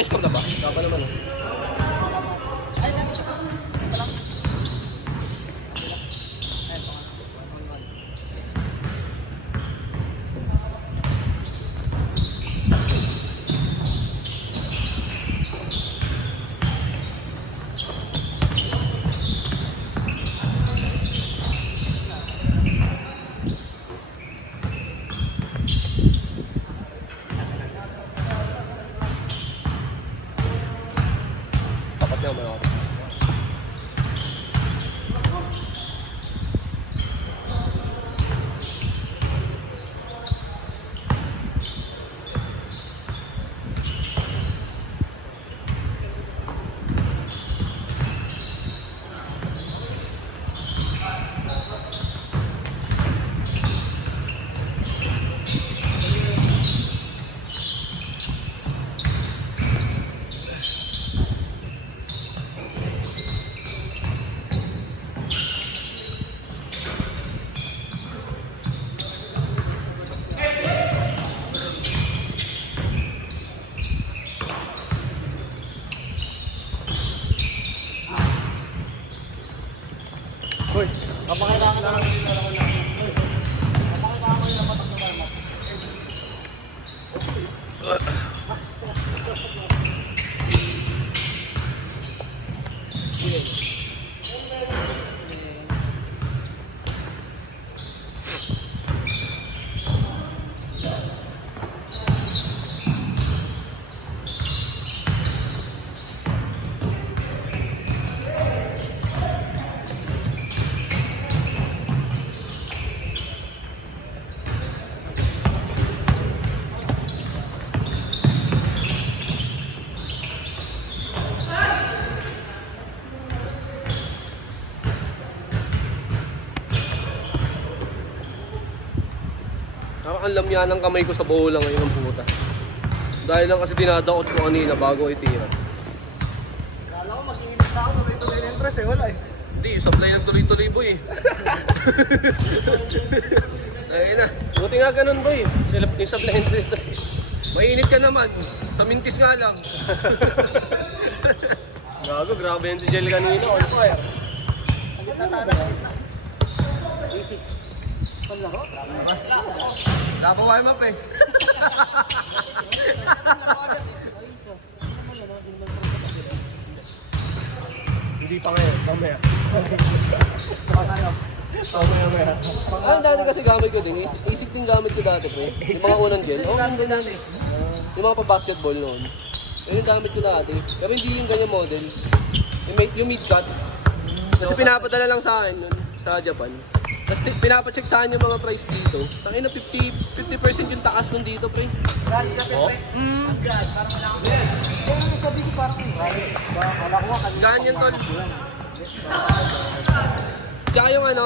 Naka-score na ba? Kapa naman oh. Ang lamya ng kamay ko sa bola ngayon ng puta. Dahil lang kasi dinadaot ko kanina bago itira. Kala ko mag-iinit na ako, tuloy-tuloy na interest eh, wala eh. Hindi, supply ng tuloy-tuloy boy eh. Ayun na. Buti nga ganun boy, yung supply interest. Mainit ka naman, sa mintis nga lang. Gago, grabe yung si Jel kanina, on fire. Ang gitna sana, ang gitna. A6. Pag laro? Dapo warm up eh. Hindi pa ngayon, mamaya. Mamaya. Ah, dati kasi gamit ko din. Isik din gamit ko dati pre. Yung mga unang gel. Oo, yung ganyan. Yung mga pa-basketball noon. Yung gamit ko dati. Pero hindi yung ganyan model. Yung mid-cut. Kasi pinapadala lang sa akin nun, sa Japan. Tapos pinapacheck saan yung mga price dito. Tangin na 50% yung takas nun dito, pre. Gari kasi pre. Gari, parang wala akong gari. Kaya sabi ko parang gari. Wala ko kanina. Ganyan tol. Tsaka yung ano,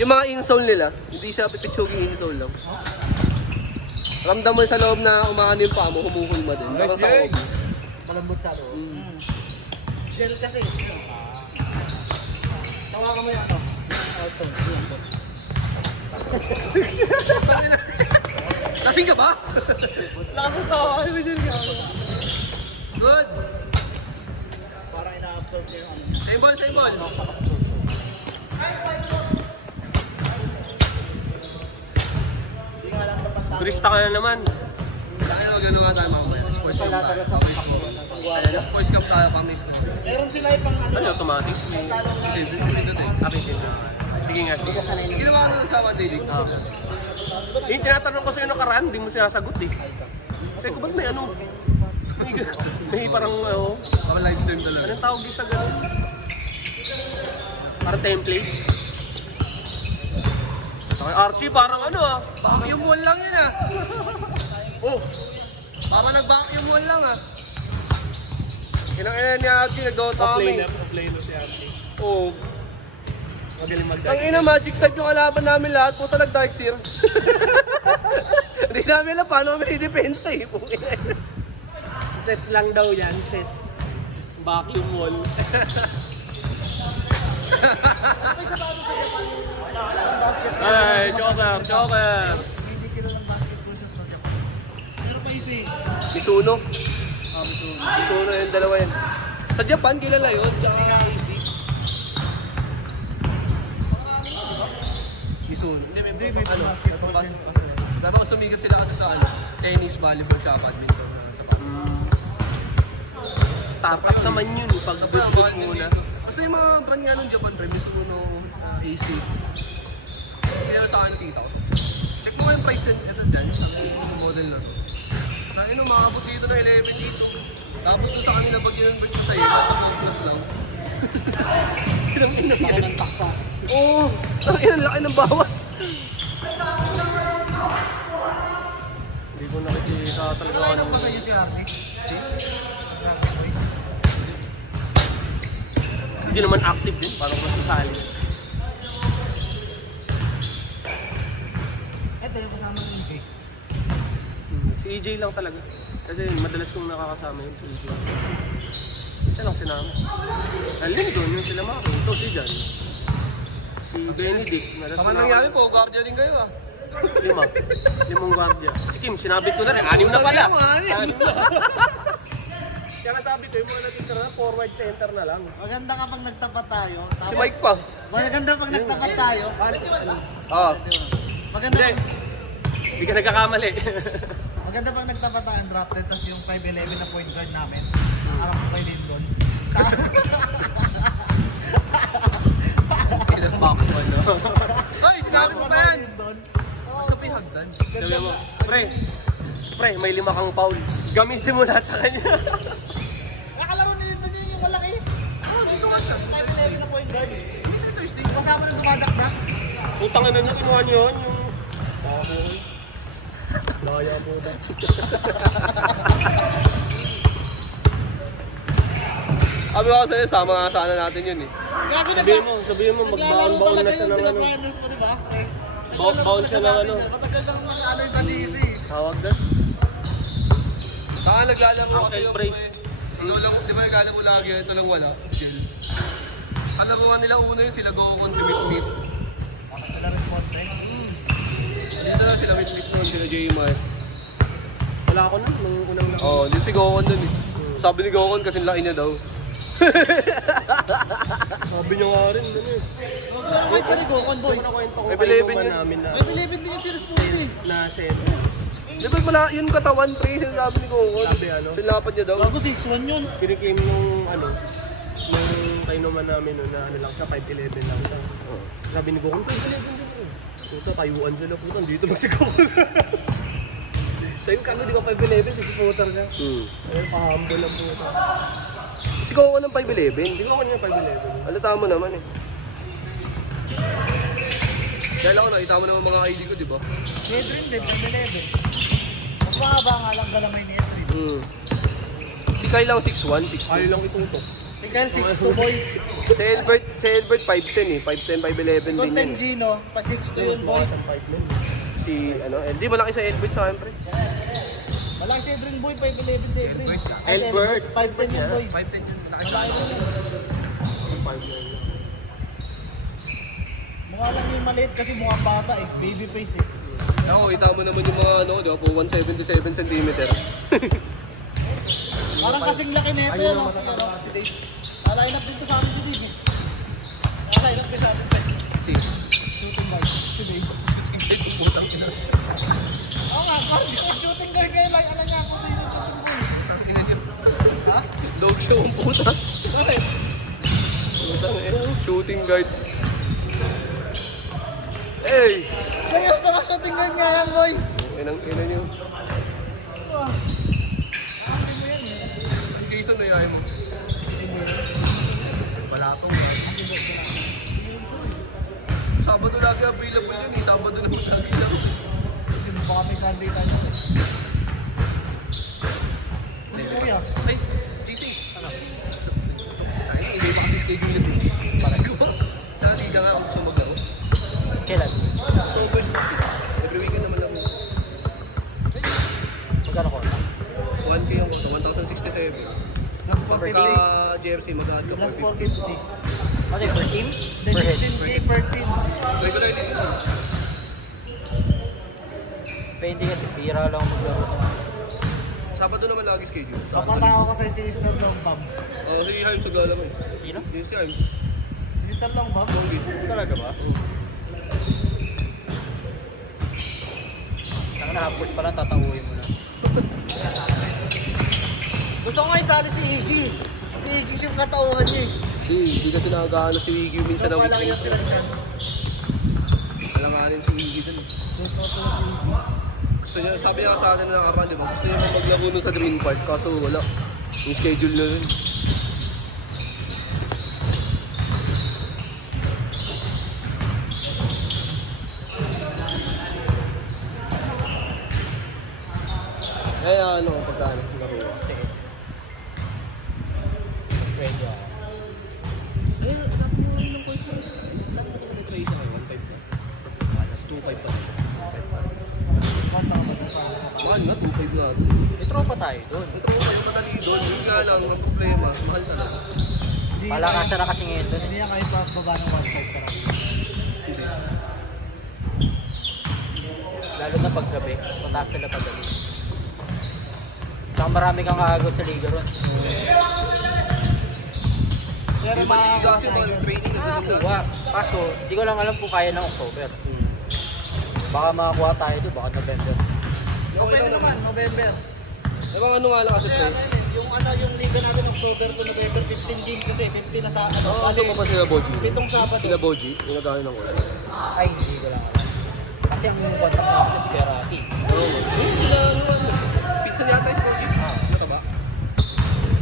yung mga insole nila, hindi siya pipitsugi insole lang. Ramdam mo sa loob na umakano yung paa mo, humuhulma din. Nice, Jay! Malambot sa loob. Gel kasi. Tawakan mo yan ito. Lasing ka ba? Nakakatawa kayo dyan ka. Good! Parang ina-absorb niya yung ano. Same ball, same ball! Hindi nga lang dapat tayo. Turista ka na naman. Tayo, gano'n nga tayo mamaya. Sports camp tayo. Talaga sa utak mo. Sports camp tayo, pang-miss ko. Meron sila yung pang ano. Ano, automatic? Sige nga. Ginawa ko sa one day league. Yung tinatanong ko sa'yo nakaraan, hindi mo sinasagot eh. Sabi ko, ba't may ano? May parang, Parang live stream talaga. anong tawag yung sa gano'n? Parang template. Okay, Archie, parang ano ah. Vacuum wall lang yun ah. Oh, Parang nag-vacuum wall lang ah. Kinang-ina niya Archie, nag-dota kami. off-laner si Archie. Oo. Magaling mag-dive. Ang ina, magic type yung kalaban namin lahat. Puta nag-dark seer. Hindi namin alam paano kami i-defense eh. Set lang daw yan, set. Vacuum wall. Ay, choker, choker. Hindi kilala ng basketball sa Japan. Pero pa isi. Misuno. Mizuno yung dalawa yan. Sa Japan, kilala yun. Tsaka easy. Mizuno. Hindi, may basketball. Dapat sumigat sila kasi sa tennis, volleyball, tsaka badminton. Sa Startup naman yun, pag-build muna. Kasi yung mga brand nga ng Japan, Mizuno, AC. Kaya sa akin nakita ko. Check mo yung price din. Ito dyan, yung model na to. Kaya nung makabot dito na 11 dito. Tapos dun sa kanila pag yun-bird ko sa'yo, natulog plus lang. Ilang ina ba? Baka ng taksa. Oo! Ang ilang laki ng bawas. Hindi ko nakikita talaga. Nakainap ba sa'yo si Arnie? Hindi naman active din, parang masasali. Ito yung kasama ng EJ. Si EJ lang talaga. Kasi madalas kong nakakasama yun si EJ. Isa lang sinama. Alin doon yung sila mga ito si Jan. Si Benedict. Madalas Tama nangyari po, guardia din kayo ah. 5 guardia. Si Kim, sinabit ko na rin. 6 na pala. 6 na. Kaya sabi ko, yung mga natitira na forward center na lang. Maganda kapag nagtapat tayo. Si Mike pa. Maganda pag nagtapat tayo. Ah. Maganda Hindi. pag, Hindi ka nagkakamali. maganda pag nagtapat tayo drafted, tapos yung 5'11 na point guard namin. Harap ko kay Lindon. Box one, no? Ay, sinabi mo pa yan! Sa pihagdan. Sabi mo, pre, may 5 kang foul. Gamitin mo lahat sa kanya. Nakalaro ni Lindon yun yung malaki. Dito ka siya. 5'11 na point guard. Dito is dito. Kasama ng dumadakdak. Putang ina niya, kinuha niyo yun. Yung... Laya po ba? Sabi ko sa'yo, sama nga sana natin yun eh. Gago na Sabihin mo, naglalaro magbaon-baon talaga na siya yun ng sila ano. Brian Luz mo, di ba? Baon siya ng ano. Matagal lang mga ano yung sa DC. Tawag doon? Saka naglalaro kasi Uncle yung Brace. Ikaw lang, di ba naglalaro lagi, ito lang wala. Chill. Kalaruan nila una yun, sila Gokon, si Mitmit. Sila response eh. Dito na sila Mitmit noon, sila J-Mar. Wala ako nun, nung unang na. Oo, dito si Gokon dun eh. Sabi ni Gokon kasi laki niya daw. Sabi niya nga rin, dun eh. Kahit pa ni Gokon, boy. Ano kwento ko May kayo bilibin naman yun. namin na 5'11 din yung si response eh. na set. Di ba wala yun katawan, pre, sinasabi ni Gokon. Sabi ano? Sinlapat niya daw. Gago 6'1 yun. Kiniklaim nung ano, nung kainuman namin nun na ano lang siya, 5'11 lang siya. Sabi ni Gokon, 5'11 din eh. Puta, kayuan sila, puta, dito magsigokon. Sabi ko, kami di ba 5'11, si putar ka. Ayun, pahambol lang puta. Si Gokon ng 5'11. Hindi ko ako niya 5'11. Alata mo naman eh. Kaya lang ako nakita mo naman mga ID ko, di ba? Si Edwin din, 5'11. Mas mahaba nga lang galamay ni Edwin. Si Kyle lang 6'1", 6'2". Ayaw lang itutok. Si Kyle 6'2 boy. Si Elbert 5'10 eh. 5'10", 5'11 din Content yan eh. Gino, pa 6'2 yun boy. Ang fight nun. Si, ano, hindi malaki sa Elbert sa akin, pre. Malaki si Edwin boy, 5'11 si Edwin. Elbert. 5'10 yun boy. 5'10 yun. Malaki rin yun. Mukha lang yung maliit kasi mukhang bata eh. Baby face eh. Ako, kita mo naman yung mga ano, di ba? Po 177 cm. Parang kasing laki na ito yan. Si Dave. Alain up dito sa amin si Dave eh. Alain up din sa amin. Si. Shooting guard. Si Dave. Putang ina. Oo nga, parang shooting guard kayo lang. Alam niya ako sa yung shooting guard. Ang ina niyo. Ha? Dog show ang puta. Bakit? Putang ina. Shooting guard. Hey! Seryoso na shooting guard nga yan boy. Inang ina niyo. Ang Jason na yahay mo. Balatong ha. Sabado lagi available yan eh. Sabado naman lagi lang. Hindi mo pa kami Sunday tayo. Si Kuya. Ay, JC. Ano? Ay, hindi pa kasi schedule nito. Parang ko. Sana di ka nga ako gusto maglaro. Kailan? Every weekend naman lang. Magkano ko? 1K ang koto, 1,067. Plus Pagka 450. JFC, mag-add ka Plus 450. 450. Ano per team? Then 16K per team. Regular din yun. Depende kasi, pira lang maglaro. Sabado naman lagi schedule. Kapatao ko sa si Mr. Longbang. Si Himes Sagala mo eh. Sino? Yung si Himes. Si Mr. Longbang? Talaga ba? Ang nahapos pa lang, tatauhin mo na. Gusto ko nga isali si Iggy. Si Iggy yung katauhan niya eh. Hindi kasi nakagaano si Wiggy minsan na Wala lang sila dyan. Alanganin si Wiggy dun. Gusto niya, sabi niya sa atin na nakaraan, di ba? Gusto niya maglaro nun sa Green Park, kaso wala. Yung schedule na yun. Kaya ano, pagkano, laro ka. Sige. Pwede ako. Ayun, tapos yung coach mo. Saan mo naman ito isa kayo? 1.5 na? 2.5 pa. Mahal na, 2.5 na. May tropa tayo doon. Ito ko kayo kadali doon. Yun nga lang, ang problema, mahal na lang. Palakasan na kasi ngayon doon. Hindi niya kayo pababa ng 1.5 ka. Lalo na paggabi. Mataas sila paggabi. Saka marami kang kakagot sa liga ron. Pero Di ba kasi training na sa Nakakuha. Kaso, hindi ko lang alam kung kaya ng October. Baka makakuha tayo doon, baka November. Yung pwede naman, November. Diba ano nga lang kasi Kaya pre? pwede, yung yung liga natin October to November, 15 games kasi, 15 na sa Oo, ano pa pa sila Boji? pitong Sabado. Sila Boji, yung nagkano ng oras. Ay, hindi ko lang alam. Kasi ang contract natin si Berati. Oo. Sila ano, pizza yata yung Boji. Ano ka ba?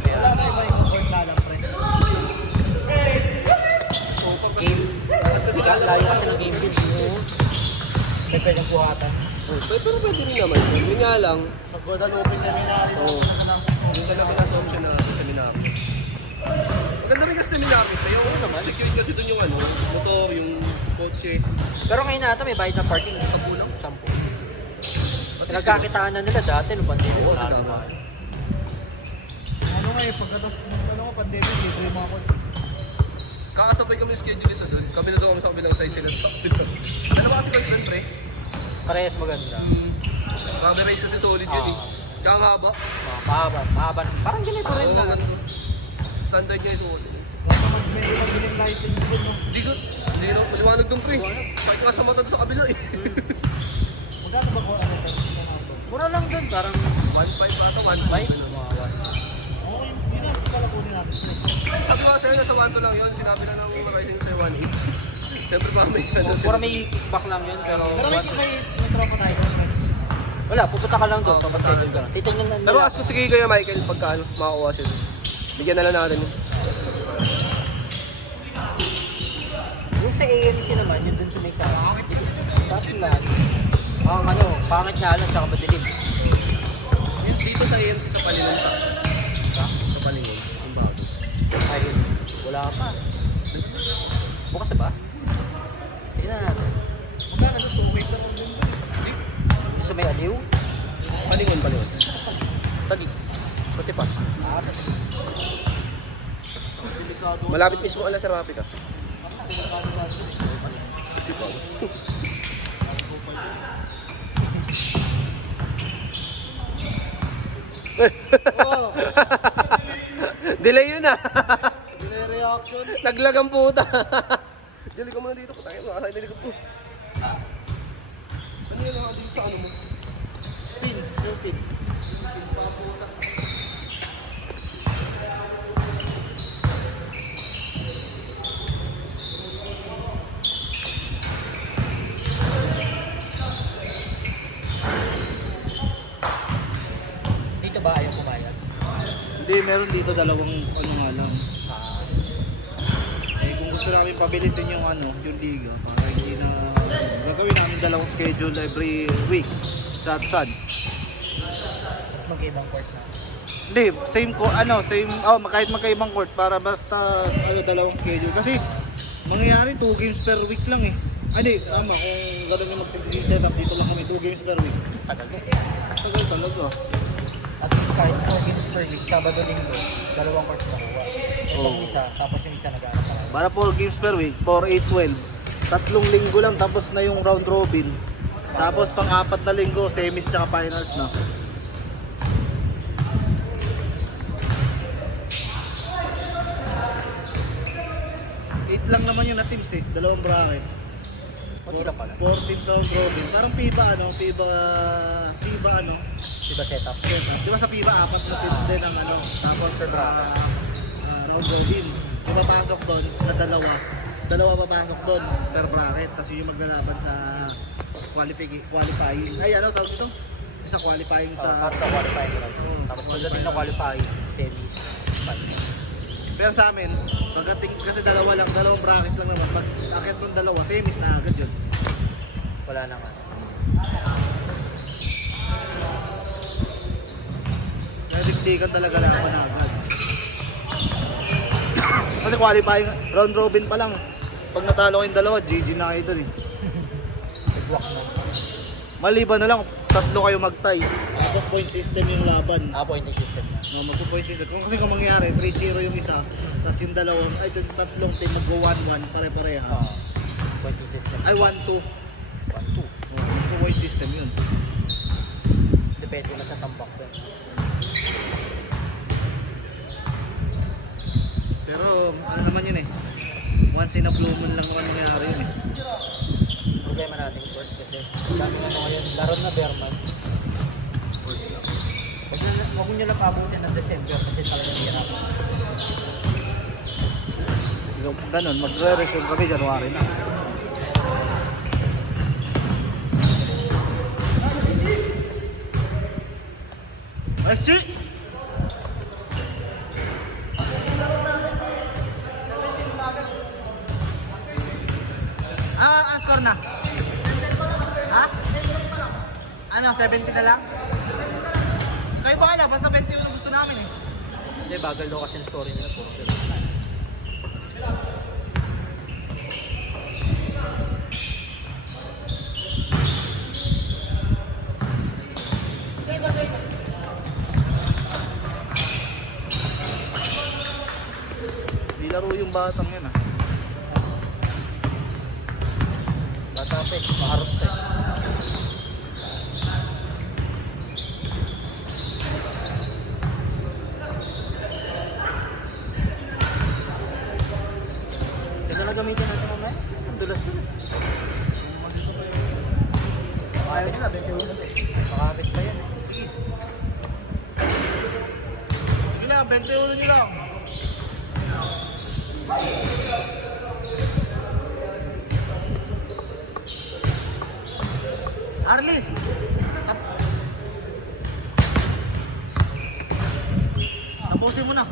Wala na iba yung court na lang, pre. Oo, pag Game. at kasi Kasi layo kasi ng game build. May pwedeng buhatan. pero pwede rin naman. Yun nga lang, Sa Guadalupe Seminary na. Oo. yung talaga nasa option na sa seminary. Maganda rin kasi seminary. Kaya naman, security kasi dun yung ano, motor, yung kotse. Pero ngayon nata may bayad ng parking. Kapulang 10. Nagkakitaan na nila dati nung pandemic. Oo, sa tama. Ano nga eh, pagkatapos ng pandemic, dito yung mga court. Kakasabay kami yung schedule ito doon. Kabila doon kami sa kabilang side sila sa kabilang. Alam mo kasi boyfriend pre? Parehas maganda. Rubber race kasi solid yun eh. Tsaka ang haba. Mahaba. Parang ganito rin na. Standard niya yung solid. Baka medyo magbiling lighting din, no? Hindi no, maliwanag doon pre. Sakit nga sa mata doon sa kabila eh. Magkano ba ko ano tayo? Mura lang dun. Parang 1.5 ata, 1.5. 1.5. Mga was. Oo, yun ang pala kunin natin. Sabi ko sa'yo, nasa 1 lang yun. Sinabi na ng Verizon sa'yo 1.8. Siyempre ba may ano Mura may kickback lang yun. Pero Pero may tropa tayo. wala, pupunta ka lang doon. Oo, Papaschedule ka lang. Titignan na Pero nila. ask ko sige kayo Michael pagka ano, makakuha siya. Bigyan na lang natin yun. Yung sa AMC naman, yun dun sa may sa taas lang. Ang ano, pangit nga lang, tsaka madilim. Yung dito sa AMC sa Palingon pa. Sa Palingon, yung bago. Ayun, wala pa. Bukas na ba? Tignan na natin. Magkano sa 2 weeks na mag-din? Yung sa may aliw? Palingon. Tagi. Pati pa. Delikado. Malapit mismo ala sa Rapid ah. Delikado ba? Pati pa. Oo, Delay yun ah. delay reaction. Naglag ang puta. Dili ka muna dito. Putangin mo. Asay dili ko po. Ano yun ang dito sa ano mo? Pin, yung pin. Dito ba ayaw pumayag? Hindi, meron dito dalawang ano nga lang. Eh, kung gusto namin pabilisin yung ano, yung liga, para hindi na gagawin namin dalawang schedule every week sa Sun. Mas mag-ibang court na. Hindi, same court, kahit magkaibang court para basta dalawang schedule. Kasi mangyayari 2 games per week lang eh. Hindi, tama, kung gano'n yung mag-6 setup, dito lang kami 2 games per week. Tagal na. Tagal talaga. At least kahit 4 games per week, Sabado Linggo, dalawang court na kuha. Itong isa, tapos yung isa nag-aarap pa. Para 4 games per week, 4, 8, 12. 3 linggo lang tapos na yung round robin. Tapos pang-4 na linggo, semis tsaka finals na. lang naman yung na teams eh, dalawang bracket. Pati ka pala. 4 teams round robin. Parang FIBA ano, Diba setup? di ba sa FIBA 4 na teams din ang ano, tapos round robin. Yung papasok doon na dalawa papasok doon per bracket, tapos yung maglalaban sa qualifying. Ay ano tawag dito? Sa qualifying Para sa qualifying round. Tapos pagdating na qualifying, semis, final. Pero sa amin, pagdating kasi dalawang bracket lang naman. Pag akit ng dalawa, semis na agad yun. Wala naman. Nadigdigan talaga lang na agad. Kasi qualifying, round robin pa lang. Pag natalo kayong dalawa, GG na kayo dun eh. Nagwak na. Maliban na lang, tatlo kayo mag-tie. Tapos point system yung laban. Pointing system na. No, magpo-point system. Kung mangyari, 3-0 yung isa, tapos yung tatlong team mag-1-1, pare-parehas. Pointing system. Ay, 1-2. 1-2. Magpo-point system yun. Depende na sa tambak ko. Pero, ano naman yun eh. Once in a blue moon lang naman nangyari yun eh. Problema natin first kasi dami na ngayon. Laro na Berman. Huwag nyo lang abutin ng December kasi talagang hirap. Ganun, magre-resume kami January na. SG! Score na? Ha? Ano, 70 na lang? Kayo bahala, basta 20 yung gusto namin eh. Hindi, bagal daw kasi yung story nila po. Nilaro yung batang yan ah. Bata pa eh, maharap pa eh. Ganda na gamitin natin mamaya. Ang dulas na. Makakit na, 21 na eh. Makakit pa yan eh. Sige. Sige na, 21 nyo lang. Arlie! Tapusin mo na.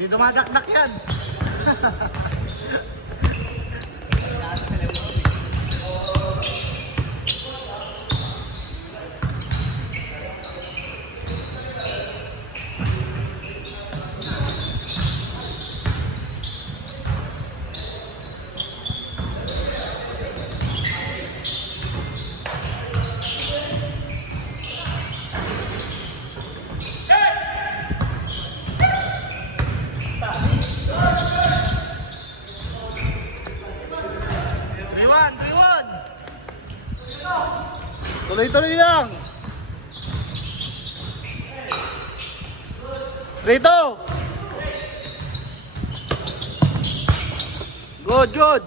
Di dumadakdak yan. Tuloy-tuloy lang. Rito. Good, good.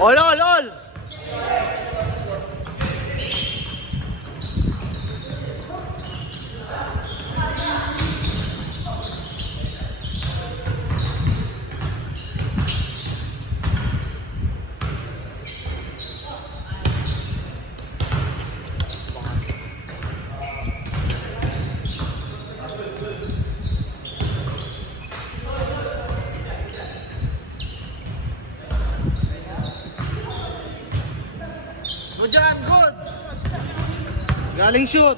All! Good dyan, good! Galing shoot!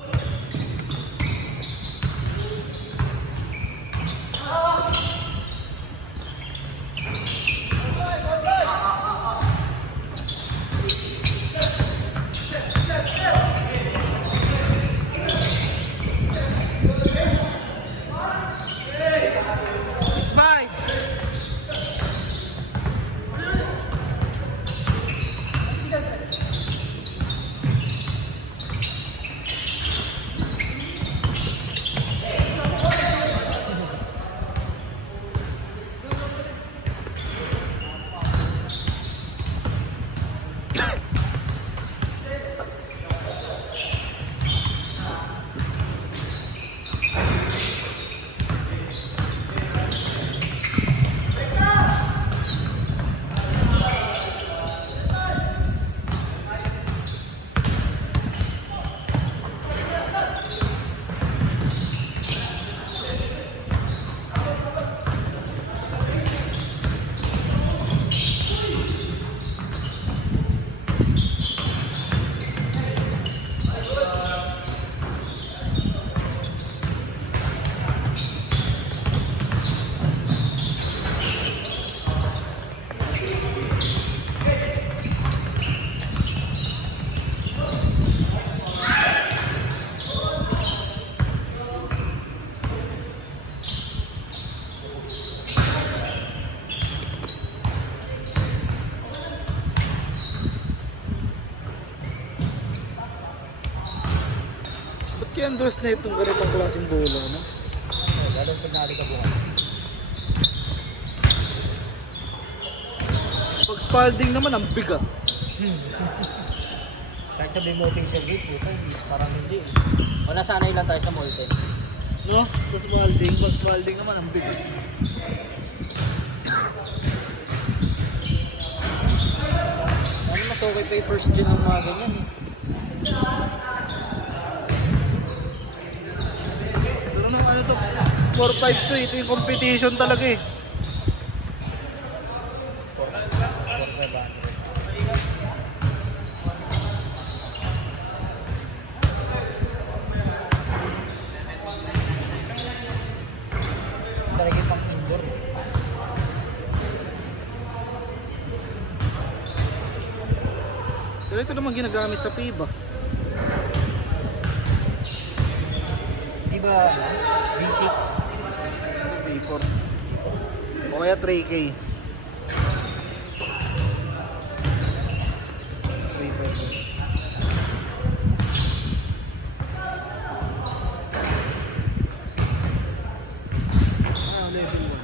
Kaya Andres na itong ganitong klaseng bola, no? Lalo pag nari ka buwan. Pag Spalding naman, ang bigat. Kahit sabihin mo ting service, parang hindi. O nasanay lang tayo sa molten. No? Pag Spalding naman, ang bigat. Ano mas okay pa yung first gen ng mga ganyan eh. Ano to? 4-5-2, ito yung competition talaga eh. Talagang pang indoor. Pero ito naman ginagamit sa FIBA. Diba, V6? V4. O kaya 3K. Level 1.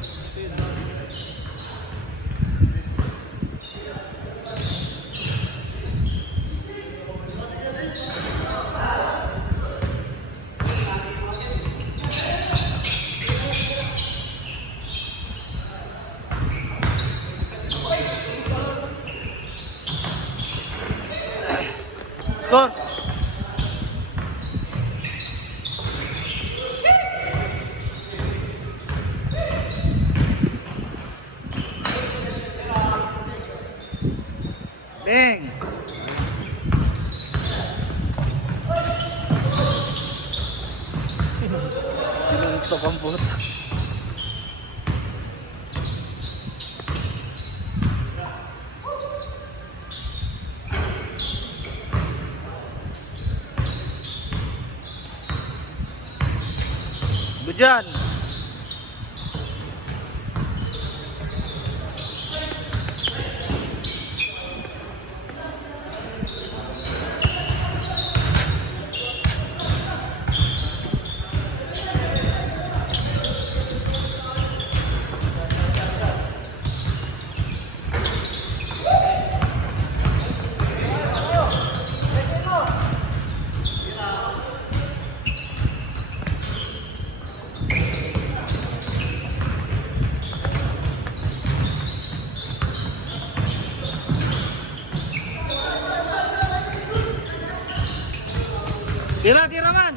Score! Bang! Sinuntok ang puta. Dyan. Tira man!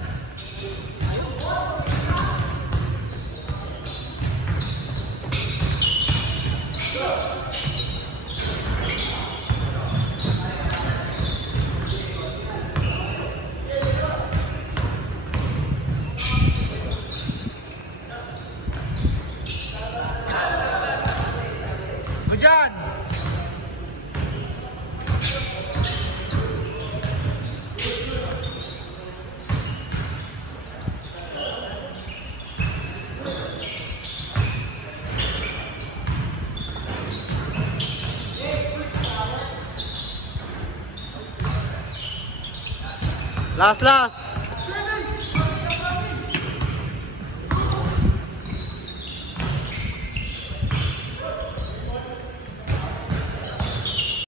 O dyan! Last!